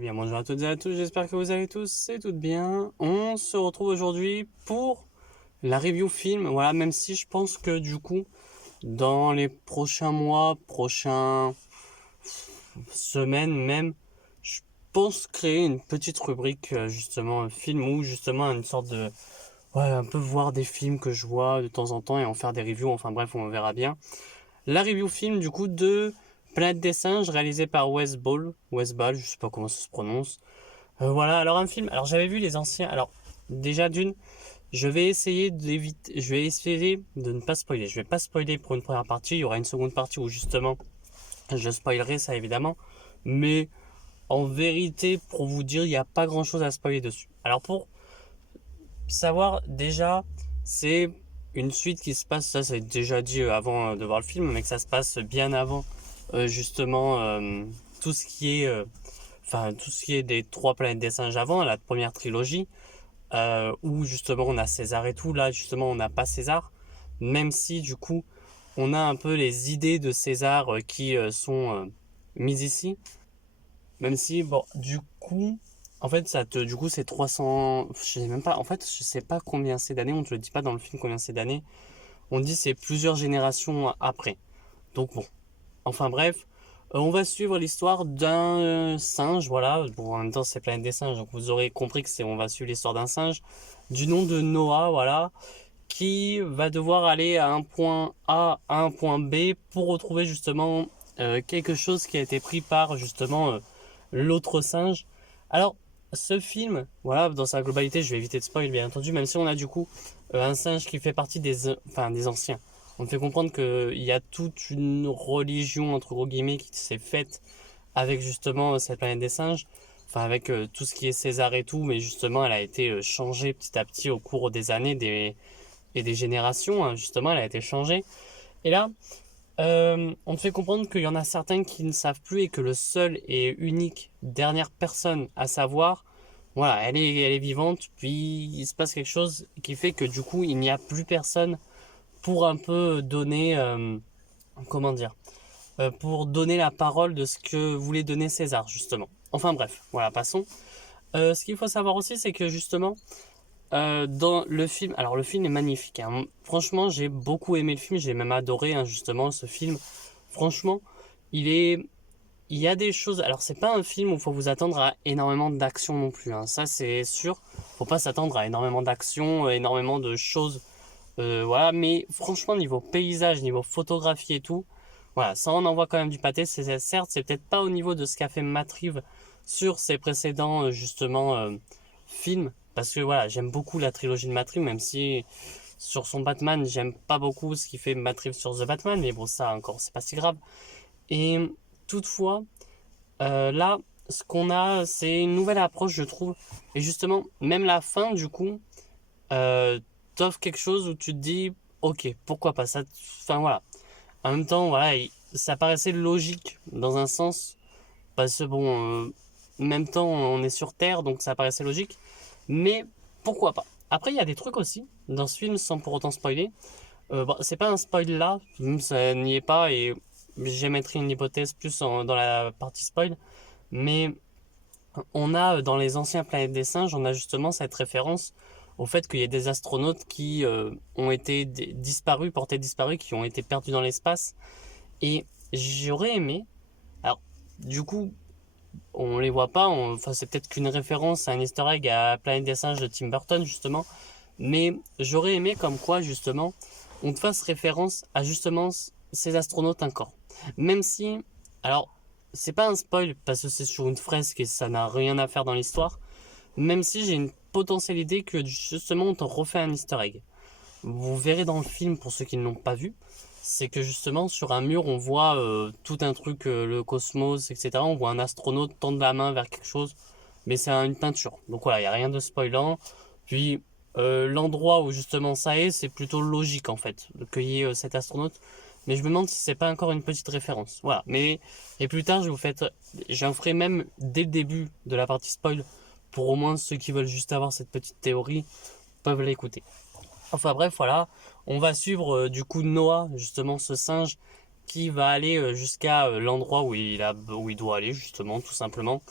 bien, bonjour à toutes et à tous, j'espère que vous allez tous et toutes bien. On se retrouve aujourd'hui pour la review film, voilà, même si je pense que du coup, dans les prochains mois, prochaines semaines même, je pense créer une petite rubrique, justement, film ou justement une sorte de... Ouais, un peu voir des films que je vois de temps en temps et en faire des reviews, enfin bref, on verra bien. La review film du coup de Planète des singes réalisé par Wes Ball, je sais pas comment ça se prononce. Voilà, alors un film. Alors j'avais vu les anciens. Alors déjà d'une, je vais essayer d'éviter. Je vais essayer de ne pas spoiler. Je vais pas spoiler pour une première partie. Il y aura une seconde partie où justement je spoilerai ça évidemment. Mais en vérité, pour vous dire, il n'y a pas grand chose à spoiler dessus. Alors pour savoir déjà, c'est une suite qui se passe. Ça, c'est déjà dit avant de voir le film, mais que ça se passe bien avant justement tout ce qui est. Enfin, tout ce qui est des trois planètes des singes avant, la première trilogie, où justement on a César et tout. Là, justement, on n'a pas César, même si du coup, on a un peu les idées de César qui sont mises ici. Même si, bon, du coup, en fait, du coup, c'est 300. Je sais même pas. En fait, je sais pas combien c'est d'années. On te le dit pas dans le film combien c'est d'années. On dit c'est plusieurs générations après. Donc bon. Enfin bref, on va suivre l'histoire d'un singe, voilà. Bon, en même temps, c'est Planète des singes, donc vous aurez compris que on va suivre l'histoire d'un singe du nom de Noah, voilà, qui va devoir aller à un point A à un point B pour retrouver justement quelque chose qui a été pris par justement l'autre singe. Alors, ce film, voilà, dans sa globalité, je vais éviter de spoil, bien entendu, même si on a du coup un singe qui fait partie des anciens. On te fait comprendre qu'il y a toute une religion, entre gros guillemets, qui s'est faite avec justement cette planète des singes. Enfin, avec tout ce qui est César et tout, mais justement, elle a été changée petit à petit au cours des années et des générations, hein, justement, elle a été changée. Et là, on te fait comprendre qu'il y en a certains qui ne savent plus et que le seul et unique dernière personne à savoir, voilà, elle est vivante, puis il se passe quelque chose qui fait que du coup, il n'y a plus personne pour un peu donner, comment dire, pour donner la parole de ce que voulait donner César, justement. Enfin bref, voilà, passons. Ce qu'il faut savoir aussi, c'est que justement, dans le film, alors le film est magnifique, hein. Franchement, j'ai beaucoup aimé le film, j'ai même adoré, hein, justement ce film. Franchement, il est, il y a des choses. Alors c'est pas un film où il faut vous attendre à énormément d'action non plus, hein. Ça c'est sûr. Faut pas s'attendre à énormément d'action, énormément de choses. Voilà, mais franchement niveau paysage, niveau photographie et tout, voilà, ça on envoie quand même du pâté. Certes, c'est peut-être pas au niveau de ce qu'a fait Matt Reeves sur ses précédents justement films, parce que voilà, j'aime beaucoup la trilogie de Matt Reeves, même si sur son Batman, j'aime pas beaucoup ce qu'il fait Matt Reeves sur The Batman, mais bon, ça encore, c'est pas si grave. Et toutefois, là, ce qu'on a, c'est une nouvelle approche, je trouve. Et justement, même la fin, du coup, t'offre quelque chose où tu te dis, ok, pourquoi pas ça. Enfin voilà. En même temps, voilà, ça paraissait logique dans un sens, parce que bon, en même temps, on est sur Terre, donc ça paraissait logique. Mais pourquoi pas. Après, il y a des trucs aussi dans ce film, sans pour autant spoiler. Bon, c'est pas un spoil là, ça n'y est pas, et j'émettrai une hypothèse plus dans la partie spoil. Mais on a dans les anciens Planètes des singes, on a justement cette référence au fait qu'il y ait des astronautes qui ont été disparus, portés disparus, qui ont été perdus dans l'espace. Et j'aurais aimé. Alors, du coup, on les voit pas. Enfin, c'est peut-être qu'une référence à un Easter egg à Planète des singes de Tim Burton, justement. Mais j'aurais aimé comme quoi, justement, on te fasse référence à justement ces astronautes encore. Même si, alors, c'est pas un spoil parce que c'est sur une fresque et ça n'a rien à faire dans l'histoire. Même si j'ai une potentielle idée que justement on te refait un Easter egg. Vous verrez dans le film pour ceux qui ne l'ont pas vu, c'est que justement sur un mur on voit tout un truc, le cosmos, etc. On voit un astronaute tendre la main vers quelque chose, mais c'est une peinture. Donc voilà, il n'y a rien de spoilant. Puis l'endroit où justement ça est, c'est plutôt logique en fait, de cueillir cet astronaute. Mais je me demande si c'est pas encore une petite référence. Voilà. Mais et plus tard, j'en ferai même dès le début de la partie spoil pour au moins ceux qui veulent juste avoir cette petite théorie peuvent l'écouter. Enfin bref, voilà, on va suivre du coup Noah, justement ce singe qui va aller jusqu'à l'endroit où il doit aller justement, tout simplement.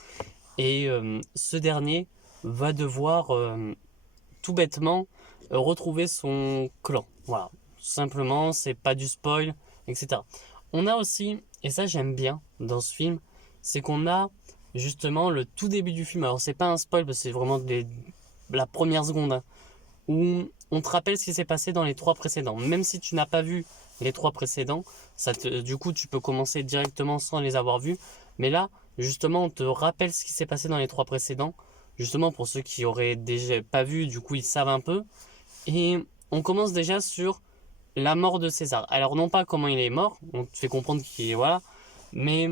Et ce dernier va devoir tout bêtement retrouver son clan. Voilà, tout simplement, c'est pas du spoil, etc. On a aussi, et ça j'aime bien dans ce film, c'est qu'on a justement le tout début du film. Alors c'est pas un spoil, parce que c'est vraiment la première seconde, hein, où on te rappelle ce qui s'est passé dans les 3 précédents. Même si tu n'as pas vu les 3 précédents, du coup tu peux commencer directement sans les avoir vus. Mais là, justement, on te rappelle ce qui s'est passé dans les 3 précédents. Justement, pour ceux qui auraient déjà pas vu, du coup ils savent un peu. Et on commence déjà sur la mort de César. Alors non pas comment il est mort, on te fait comprendre qu'il est voilà, mais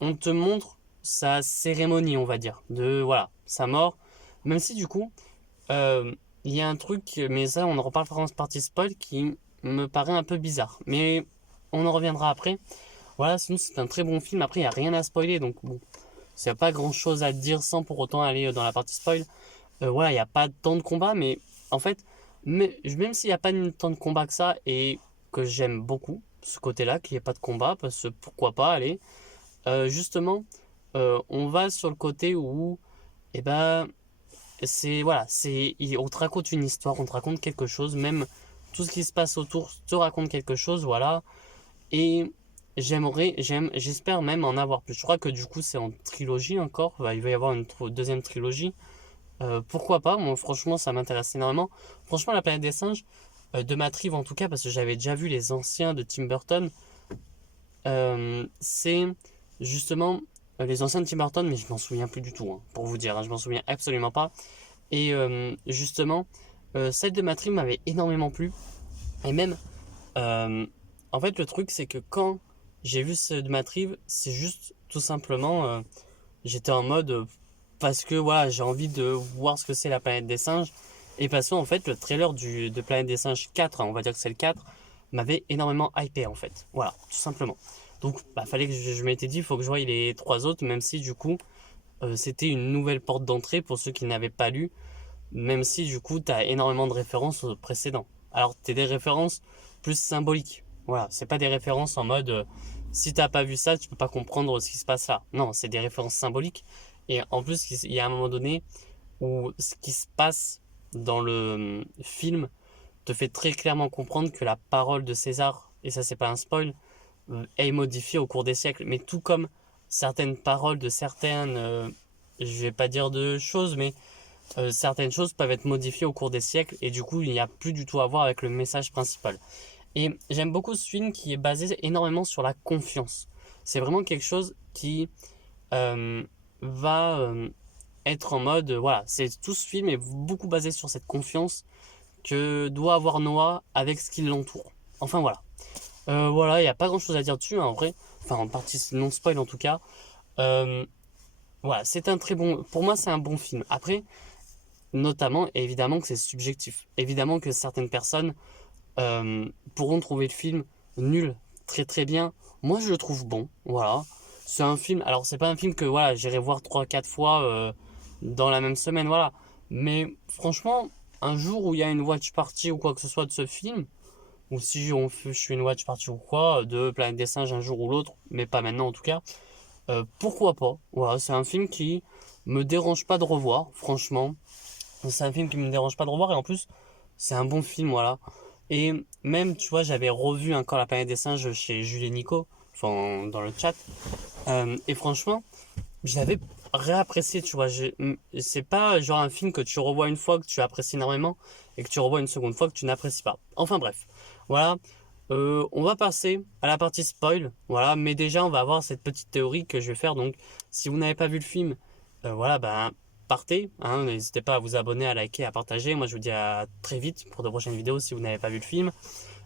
on te montre sa cérémonie, on va dire, de voilà, sa mort. Même si du coup, euh, il y a un truc, mais ça on en reparlera en partie spoil, qui me paraît un peu bizarre. Mais on en reviendra après. Voilà, sinon c'est un très bon film. Après, il n'y a rien à spoiler, donc bon, il n'y a pas grand chose à dire sans pour autant aller dans la partie spoil. Voilà, il n'y a pas tant de combat, mais en fait, même s'il n'y a pas tant de combat que ça, et que j'aime beaucoup ce côté-là, qu'il n'y ait pas de combat, parce que pourquoi pas, allez. Justement, on va sur le côté où, eh ben, c'est, voilà, on te raconte une histoire, on te raconte quelque chose, même tout ce qui se passe autour te raconte quelque chose, voilà. Et j'espère même en avoir plus. Je crois que du coup, c'est en trilogie encore. Il va y avoir une deuxième trilogie. Pourquoi pas? Moi, franchement, ça m'intéresse énormément. Franchement, La planète des singes, de ma trive en tout cas, parce que j'avais déjà vu les anciens de Tim Burton, c'est justement les anciens de Tim Burton, mais je m'en souviens plus du tout, hein, pour vous dire, hein, je m'en souviens absolument pas. Et justement, celle de ma trive m'avait énormément plu. Et même, euh, en fait, le truc, c'est que quand j'ai vu celle de ma trive, c'est juste tout simplement, j'étais en mode, parce que voilà, j'ai envie de voir ce que c'est la planète des singes. Et parce que en fait, le trailer de Planète des singes 4, hein, on va dire que c'est le 4, m'avait énormément hypé en fait. Voilà, tout simplement. Donc, bah, fallait que je m'étais dit, il faut que je voie les 3 autres, même si du coup, c'était une nouvelle porte d'entrée pour ceux qui n'avaient pas lu, même si du coup, tu as énormément de références aux précédents. Alors, tu des références plus symboliques. Voilà, c'est pas des références en mode, si t'as pas vu ça, tu peux pas comprendre ce qui se passe là. Non, c'est des références symboliques. Et en plus, il y a un moment donné où ce qui se passe dans le film te fait très clairement comprendre que la parole de César, et ça c'est pas un spoil, est modifiée au cours des siècles. Mais tout comme certaines paroles de certaines, je vais pas dire de choses, mais certaines choses peuvent être modifiées au cours des siècles, et du coup il n'y a plus du tout à voir avec le message principal. Et j'aime beaucoup ce film qui est basé énormément sur la confiance. C'est vraiment quelque chose qui euh, va être en mode, voilà, c'est tout ce film est beaucoup basé sur cette confiance que doit avoir Noah avec ce qui l'entoure. Enfin voilà. Voilà, il n'y a pas grand chose à dire dessus, hein, en vrai. Enfin, en partie non spoil en tout cas. Euh, voilà, c'est un très bon. Pour moi, c'est un bon film. Après, notamment, évidemment que c'est subjectif. Évidemment que certaines personnes pourront trouver le film nul, très très bien. Moi, je le trouve bon. Voilà. C'est un film. Alors, c'est pas un film que voilà, j'irai voir 3 4 fois dans la même semaine. Voilà. Mais franchement, un jour où il y a une watch party ou quoi que ce soit de ce film, ou si je fais une watch party ou quoi, de Planète des Singes un jour ou l'autre, mais pas maintenant en tout cas, pourquoi pas? Voilà, c'est un film qui me dérange pas de revoir, franchement. C'est un film qui me dérange pas de revoir et en plus, c'est un bon film, voilà. Et même, tu vois, j'avais revu encore La planète des singes chez Jules et Nico, enfin dans le chat. Et franchement, je l'avais réapprécié, tu vois. C'est pas genre un film que tu revois une fois que tu apprécies énormément et que tu revois une seconde fois que tu n'apprécies pas. Enfin bref, voilà. On va passer à la partie spoil, voilà. Mais déjà, on va avoir cette petite théorie que je vais faire. Donc, si vous n'avez pas vu le film, voilà, ben partez. Hein, n'hésitez pas à vous abonner, à liker, à partager. Moi, je vous dis à très vite pour de prochaines vidéos si vous n'avez pas vu le film.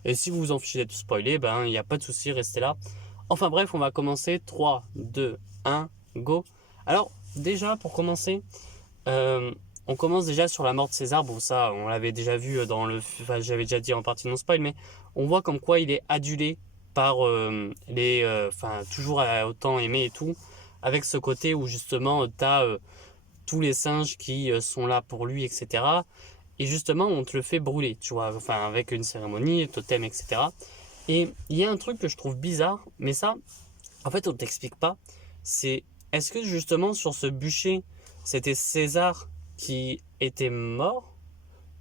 Et si vous vous en fichez d'être spoilé, ben il n'y a pas de souci, restez là. Enfin bref, on va commencer. 3, 2, 1, go. Alors, déjà, pour commencer, euh, on commence déjà sur la mort de César. Bon, ça, on l'avait déjà vu dans le. Enfin, j'avais déjà dit en partie non spoil, mais on voit comme quoi il est adulé par Enfin, toujours autant aimé et tout. Avec ce côté où justement, t'as tous les singes qui sont là pour lui, etc. Et justement, on te le fait brûler, tu vois, enfin, avec une cérémonie, totem, etc. Et il y a un truc que je trouve bizarre, mais ça, en fait, on ne t'explique pas. C'est est-ce que justement sur ce bûcher, c'était César qui était mort?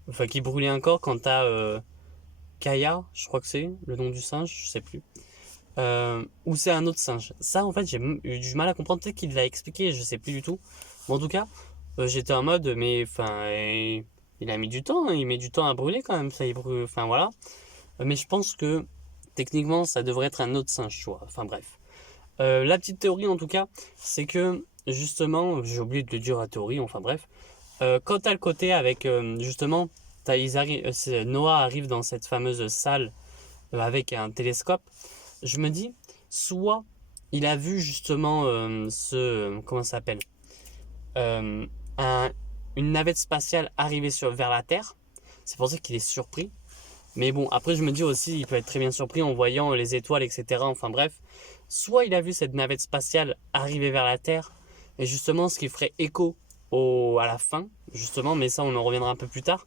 Enfin, qui brûlait un corps quand t'as Kaya, je crois que c'est le nom du singe, je sais plus. Ou c'est un autre singe. Ça, en fait, j'ai eu du mal à comprendre. Peut-être qu'il l'a expliqué, je sais plus du tout. Mais en tout cas, j'étais en mode, mais enfin, il a mis du temps, hein, il met du temps à brûler quand même. Ça, il brûle, enfin voilà. Mais je pense que techniquement, ça devrait être un autre singe, tu vois. Enfin bref. La petite théorie, en tout cas, c'est que justement, j'ai oublié de le dire la théorie, enfin bref. Quand t'as le côté avec justement, Noah arrive dans cette fameuse salle avec un télescope. Je me dis, soit il a vu justement comment ça s'appelle, euh, un- une navette spatiale arriver vers la Terre. C'est pour ça qu'il est surpris. Mais bon, après je me dis aussi, il peut être très bien surpris en voyant les étoiles, etc. Enfin bref, soit il a vu cette navette spatiale arriver vers la Terre, et justement ce qui ferait écho à la fin, justement, mais ça on en reviendra un peu plus tard,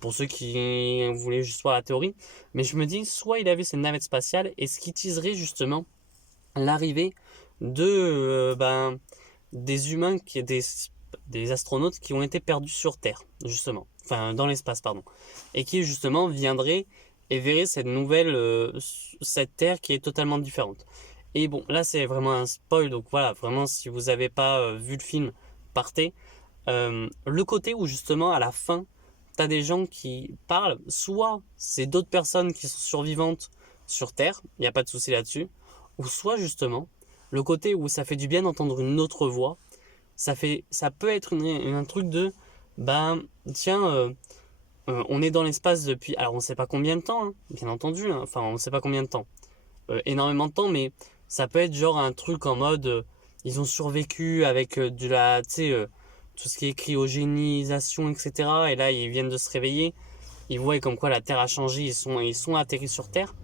pour ceux qui voulaient juste voir la théorie. Mais je me dis, soit il a vu cette navette spatiale, et ce qui teaserait justement l'arrivée de des humains des astronautes qui ont été perdus sur Terre, justement, enfin dans l'espace, pardon, et qui justement viendraient et verraient cette nouvelle, cette Terre qui est totalement différente. Et bon, là c'est vraiment un spoil, donc voilà, vraiment si vous n'avez pas vu le film, partez. Le côté où justement à la fin, t'as des gens qui parlent, soit c'est d'autres personnes qui sont survivantes sur Terre, il n'y a pas de souci là-dessus, ou soit justement le côté où ça fait du bien d'entendre une autre voix, ça peut être un truc de, ben tiens, on est dans l'espace depuis, alors on sait pas combien de temps, hein, bien entendu, hein, enfin on sait pas combien de temps, énormément de temps, mais ça peut être genre un truc en mode, ils ont survécu avec de la, tu sais, tout ce qui est cryogénisation, etc. Et là ils viennent de se réveiller, ils voient comme quoi la Terre a changé, ils sont atterris sur Terre.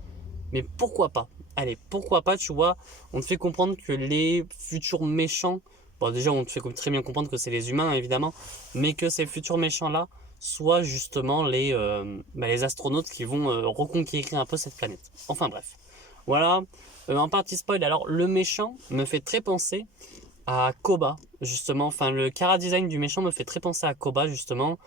Mais pourquoi pas? Allez, pourquoi pas, tu vois, on te fait comprendre que les futurs méchants, bon déjà on te fait très bien comprendre que c'est les humains évidemment, mais que ces futurs méchants-là soient justement les astronautes qui vont reconquérir un peu cette planète. Enfin bref, voilà, en partie spoil, alors le méchant me fait très penser à Koba, justement, enfin le chara-design du méchant me fait très penser à Koba, justement,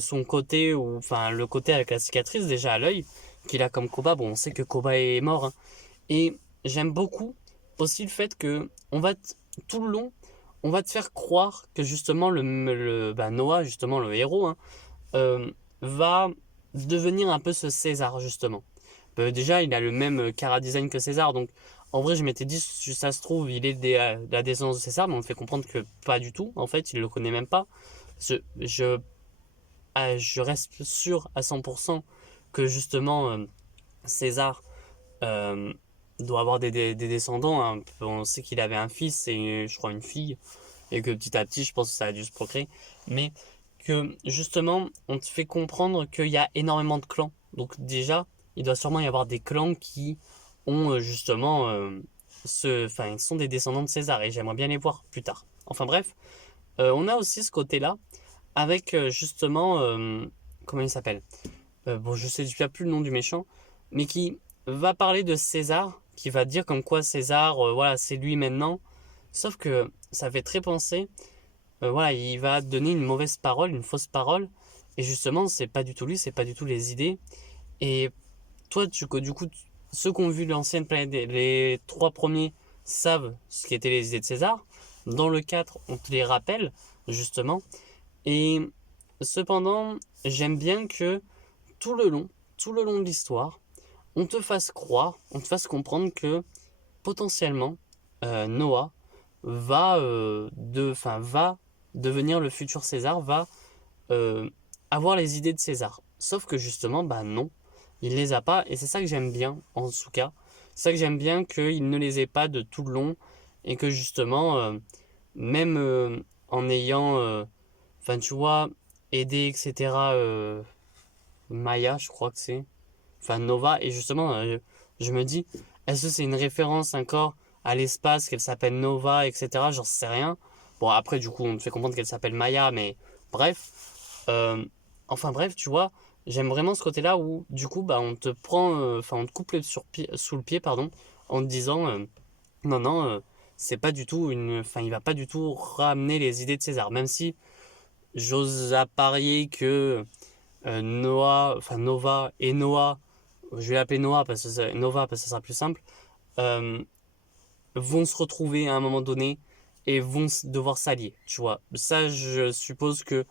son côté, ou enfin le côté avec la cicatrice déjà à l'œil, qu'il a comme Koba. Bon, on sait que Koba est mort, hein. Et j'aime beaucoup aussi le fait que tout le long, on va te faire croire que justement Noah, justement le héros, hein, va devenir un peu ce César justement. Déjà, il a le même cara design que César, donc en vrai, je m'étais dit, si ça se trouve, il est la descendance de César, mais on me fait comprendre que pas du tout. En fait, il le connaît même pas. Je, je, je reste sûr à 100% que justement César euh, doit avoir des descendants, hein. On sait qu'il avait un fils et je crois une fille, et que petit à petit, je pense que ça a dû se procréer. Mais que justement, on te fait comprendre qu'il y a énormément de clans. Donc déjà, il doit sûrement y avoir des clans qui ont justement enfin, ils sont des descendants de César et j'aimerais bien les voir plus tard. Enfin bref, on a aussi ce côté-là avec justement, comment il s'appelle? Bon, je sais plus le nom du méchant, mais qui va parler de César, qui va dire comme quoi César, voilà, c'est lui maintenant. Sauf que ça fait très penser, voilà, il va donner une mauvaise parole, une fausse parole, et justement, c'est pas du tout lui, c'est pas du tout les idées. Et toi, du coup, ceux qui ont vu l'ancienne planète, les trois premiers savent ce qu'étaient les idées de César. Dans le 4, on te les rappelle, justement. Et cependant, j'aime bien que tout le long, tout le long de l'histoire, on te fasse croire, on te fasse comprendre que potentiellement Noah va devenir le futur César, va euh, avoir les idées de César. Sauf que justement, bah non, il les a pas, et c'est ça que j'aime bien, en tout cas. C'est ça que j'aime bien qu'il ne les ait pas de tout le long, et que justement, même en ayant, enfin tu vois, aidé, etc., Maya, je crois que c'est, enfin Nova, et justement, je me dis, est-ce que c'est une référence encore à l'espace, qu'elle s'appelle Nova, etc., j'en sais rien. Bon, après, du coup, on te fait comprendre qu'elle s'appelle Maya, mais bref. Enfin bref, tu vois, j'aime vraiment ce côté-là où, du coup, bah, on te prend, enfin, on te coupe sous le pied, pardon, en te disant, non, non, c'est pas du tout enfin, il va pas du tout ramener les idées de César, même si j'ose à parier que Nova et Noah, je vais l'appeler Noah parce que Nova parce que ça sera plus simple, euh, vont se retrouver à un moment donné et vont devoir s'allier, tu vois. Ça, je suppose que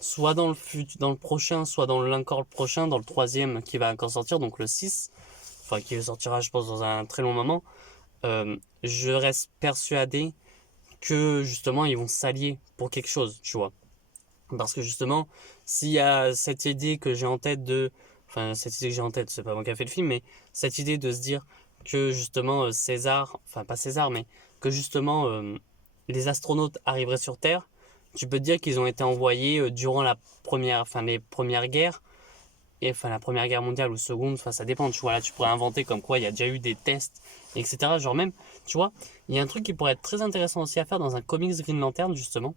soit dans le prochain, soit dans encore le prochain, dans le troisième qui va encore sortir, donc le 6, enfin qui sortira je pense dans un très long moment, je reste persuadé que justement ils vont s'allier pour quelque chose, tu vois. Parce que justement, s'il y a cette idée que j'ai en tête enfin cette idée que j'ai en tête, c'est pas moi qui a fait le film, mais cette idée de se dire que justement César, enfin pas César, mais que justement les astronautes arriveraient sur Terre, tu peux te dire qu'ils ont été envoyés durant les premières guerres, et enfin la première guerre mondiale ou seconde, enfin ça dépend, tu vois, là tu pourrais inventer comme quoi il y a déjà eu des tests, etc. Genre même, tu vois, il y a un truc qui pourrait être très intéressant aussi à faire dans un comics Green Lantern justement,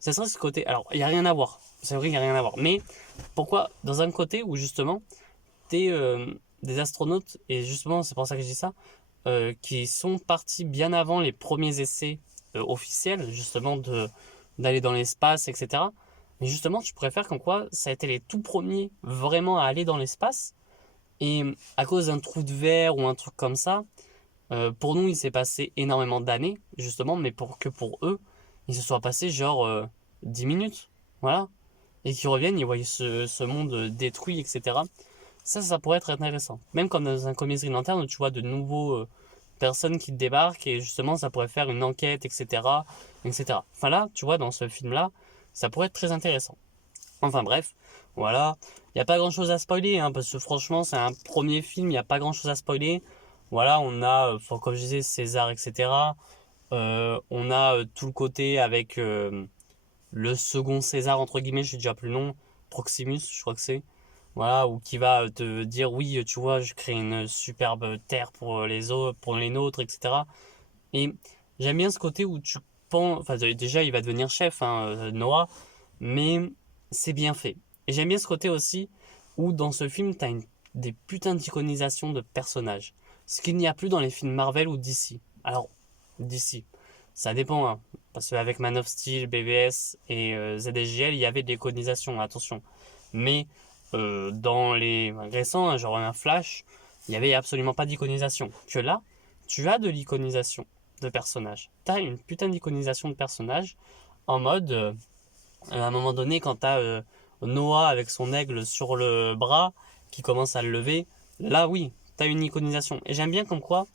ça serait ce côté, alors il n'y a rien à voir, c'est vrai qu'il n'y a rien à voir, mais pourquoi dans un côté où justement t'es des astronautes, et justement c'est pour ça que je dis ça, qui sont partis bien avant les premiers essais officiels, justement, d'aller dans l'espace, etc. Mais justement, tu préfères qu'en quoi ça a été les tout premiers vraiment à aller dans l'espace, et à cause d'un trou de verre ou un truc comme ça, pour nous, il s'est passé énormément d'années, justement, mais pour eux, il se soit passé genre 10 minutes, voilà. Et qu'ils reviennent, ils voient ce monde détruit, etc. Ça pourrait être intéressant. Même comme dans un comics Green Lantern où tu vois de nouveaux personnes qui débarquent et justement ça pourrait faire une enquête, etc. etc. Enfin là, tu vois, dans ce film-là, ça pourrait être très intéressant. Enfin bref, voilà. Il n'y a pas grand-chose à spoiler, hein, parce que franchement, c'est un premier film, il n'y a pas grand-chose à spoiler. Voilà, on a, comme je disais, César, etc. On a tout le côté avec le second César, entre guillemets, je sais déjà plus le nom, Proximus, je crois que c'est. Voilà, ou qui va te dire oui, tu vois, je crée une superbe terre pour les autres, pour les nôtres, etc. Et j'aime bien ce côté où tu penses, enfin déjà il va devenir chef, hein, Noah, mais c'est bien fait. Et j'aime bien ce côté aussi où dans ce film t'as des putains d'iconisations de personnages, ce qu'il n'y a plus dans les films Marvel ou DC. Alors DC, ça dépend, hein, parce qu'avec Man of Steel, BVS et ZSJL, il y avait de l'iconisation, attention. Mais dans les récents, hein, genre un Flash, il n'y avait absolument pas d'iconisation. Que là, tu as de l'iconisation de personnages. Tu as une putain d'iconisation de personnages en mode, à un moment donné, quand tu as Noah avec son aigle sur le bras qui commence à le lever, là oui, tu as une iconisation. Et j'aime bien comme quoi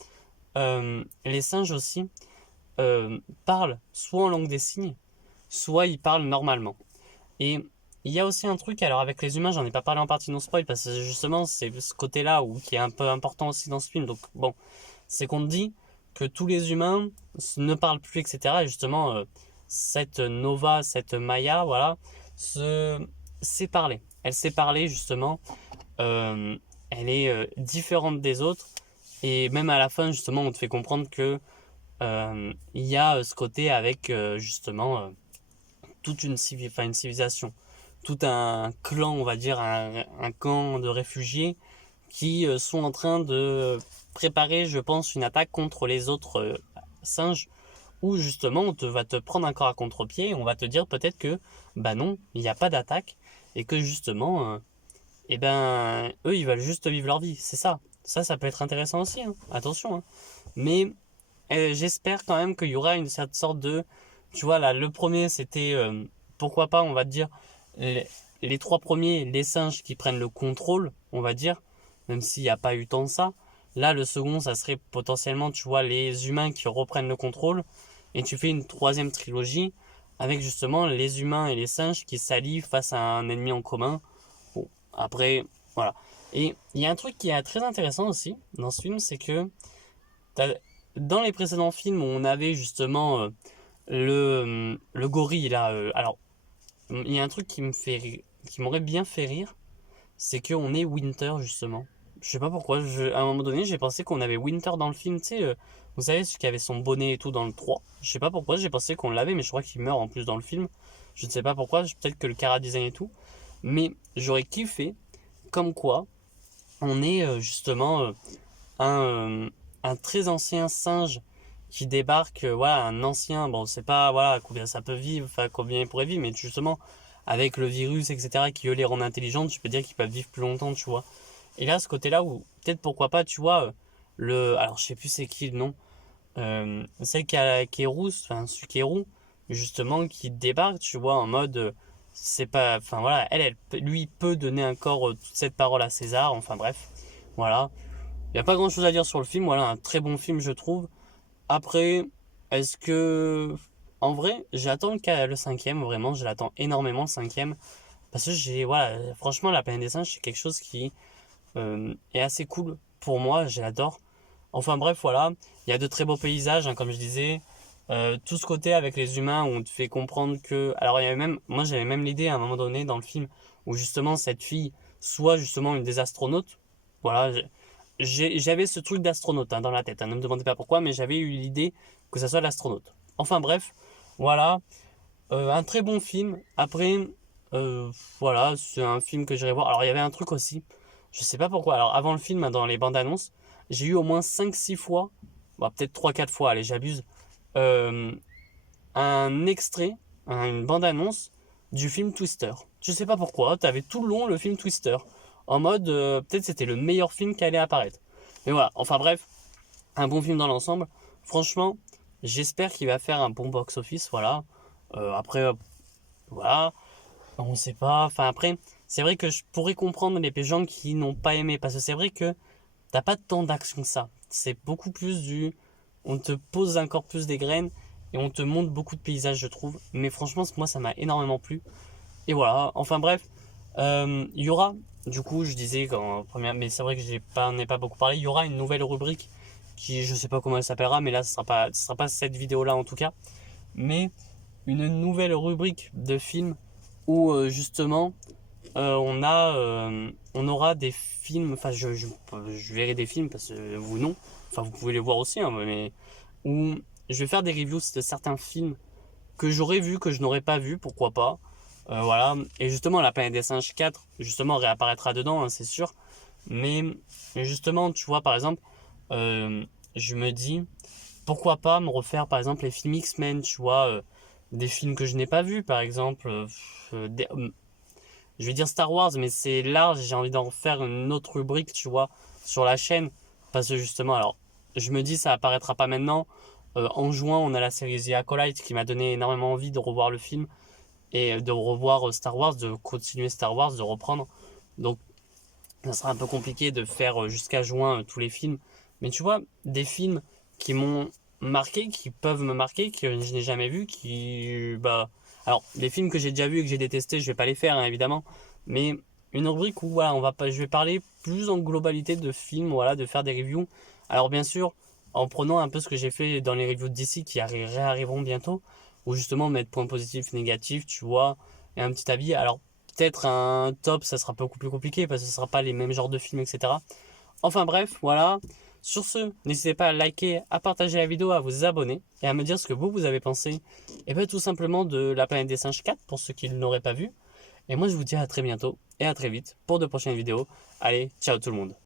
les singes aussi parlent soit en langue des signes, soit ils parlent normalement. Et il y a aussi un truc, alors avec les humains, j'en ai pas parlé en partie non spoil, parce que justement, c'est ce côté-là qui est un peu important aussi dans ce film. Donc bon, c'est qu'on te dit que tous les humains ne parlent plus, etc. Et justement, cette Nova, cette Maya, voilà, se sait parler. Elle sait parler justement. Euh, Elle est différente des autres. Et même à la fin, justement, on te fait comprendre que il y a ce côté avec justement toute une civilisation, tout un clan, on va dire, un camp de réfugiés qui sont en train de préparer, je pense, une attaque contre les autres singes, où justement va te prendre encore à contre-pied et on va te dire peut-être que, bah non, il n'y a pas d'attaque et que justement, eh ben, eux, ils veulent juste vivre leur vie, c'est ça. Ça peut être intéressant aussi, hein. Attention, hein. Mais j'espère quand même qu'il y aura une certaine sorte de, tu vois là, le premier c'était, pourquoi pas, on va dire, les, les trois premiers, les singes qui prennent le contrôle, on va dire, même s'il n'y a pas eu tant de ça. Là, le second, ça serait potentiellement, tu vois, les humains qui reprennent le contrôle, et tu fais une troisième trilogie avec justement les humains et les singes qui s'allient face à un ennemi en commun. Bon, après, voilà. Et il y a un truc qui est très intéressant aussi dans ce film, c'est que dans les précédents films où on avait justement le gorille là, alors il y a un truc qui m'aurait bien fait rire, c'est qu'on est Winter justement. Je sais pas pourquoi, à un moment donné j'ai pensé qu'on avait Winter dans le film, tu sais, vous savez celui qui avait son bonnet et tout dans le 3. Je sais pas pourquoi, j'ai pensé qu'on l'avait, mais je crois qu'il meurt en plus dans le film. Je ne sais pas pourquoi, peut-être que le cara design et tout. Mais j'aurais kiffé, comme quoi on est justement un, un très ancien singe qui débarque, voilà, un ancien, bon, c'est pas, voilà, combien ça peut vivre, enfin, combien il pourrait vivre, mais justement, avec le virus, etc., qui eux les rendent intelligentes, tu peux dire qu'ils peuvent vivre plus longtemps, tu vois. Et là, ce côté-là où, peut-être pourquoi pas, tu vois, alors je sais plus c'est qui le nom, celle qui est rousse, enfin, celui qui est roux, justement, qui débarque, tu vois, en mode, c'est pas, enfin voilà, lui peut donner encore toute cette parole à César, enfin bref, voilà. Il n'y a pas grand chose à dire sur le film, voilà, un très bon film, je trouve. Après, est-ce que. En vrai, j'attends le cinquième, vraiment, je l'attends énormément le cinquième. Parce que voilà, franchement, La Planète des Singes, c'est quelque chose qui est assez cool pour moi, je l'adore. Enfin bref, voilà, il y a de très beaux paysages, hein, comme je disais. Tout ce côté avec les humains où on te fait comprendre que. Alors, il y avait même. Moi, j'avais même l'idée à un moment donné dans le film où justement cette fille soit justement une des astronautes. Voilà, j'avais ce truc d'astronaute, hein, dans la tête, hein, ne me demandez pas pourquoi, mais j'avais eu l'idée que ça soit l'astronaute. Enfin bref, voilà, un très bon film. Après, euh, voilà, c'est un film que j'irai voir. Alors il y avait un truc aussi, je sais pas pourquoi. Alors avant le film, hein, dans les bandes annonces, j'ai eu au moins 5 6 fois, bon, peut-être 3 4 fois, allez j'abuse, euh, un extrait, une bande annonce du film Twister. Je sais pas pourquoi, t'avais tout le long le film Twister. En mode, peut-être c'était le meilleur film qui allait apparaître. Mais voilà, enfin bref, un bon film dans l'ensemble. Franchement, j'espère qu'il va faire un bon box-office, voilà. Après, voilà, on sait pas. Enfin après, c'est vrai que je pourrais comprendre les gens qui n'ont pas aimé, parce que c'est vrai que t'as pas tant d'action que ça. C'est beaucoup plus du... On te pose encore plus des graines et on te montre beaucoup de paysages, je trouve. Mais franchement, moi, ça m'a énormément plu. Et voilà, enfin bref, il y aura, du coup, je disais quand première, mais c'est vrai que on n'ai pas beaucoup parlé, il y aura une nouvelle rubrique qui, je sais pas comment elle s'appellera, mais là, ce sera pas cette vidéo-là en tout cas, mais une nouvelle rubrique de films où justement on aura des films, enfin je verrai des films parce que vous non, enfin vous pouvez les voir aussi, hein, mais où je vais faire des reviews de certains films que j'aurais vu, que je n'aurais pas vu, pourquoi pas. Voilà. Et justement, La Planète des Singes 4, justement, réapparaîtra dedans, hein, c'est sûr. Mais justement, tu vois, par exemple, euh, je me dis, pourquoi pas me refaire, par exemple, les films X-Men, tu vois, des films que je n'ai pas vus, par exemple, je vais dire Star Wars, mais c'est large, j'ai envie d'en faire une autre rubrique, tu vois, sur la chaîne. Parce que justement, alors, je me dis, ça apparaîtra pas maintenant. En juin, on a la série The Acolyte qui m'a donné énormément envie de revoir le film et de revoir Star Wars, de continuer Star Wars, de reprendre. Donc, ça sera un peu compliqué de faire jusqu'à juin tous les films. Mais tu vois, des films qui m'ont marqué, qui peuvent me marquer, que je n'ai jamais vu, qui, bah, alors, les films que j'ai déjà vus et que j'ai détestés, je vais pas les faire, hein, évidemment. Mais une rubrique où, voilà, je vais parler plus en globalité de films, voilà, de faire des reviews. Alors, bien sûr, en prenant un peu ce que j'ai fait dans les reviews de DC qui réarriveront bientôt, où justement mettre points positifs, négatifs, tu vois, et un petit avis. Alors, peut-être un top, ça sera beaucoup plus compliqué parce que ce ne sera pas les mêmes genres de films, etc. Enfin bref, voilà. Sur ce, n'hésitez pas à liker, à partager la vidéo, à vous abonner et à me dire ce que vous avez pensé. Et bien tout simplement de La Planète des Singes 4 pour ceux qui ne l'auraient pas vu. Et moi je vous dis à très bientôt et à très vite pour de prochaines vidéos. Allez, ciao tout le monde.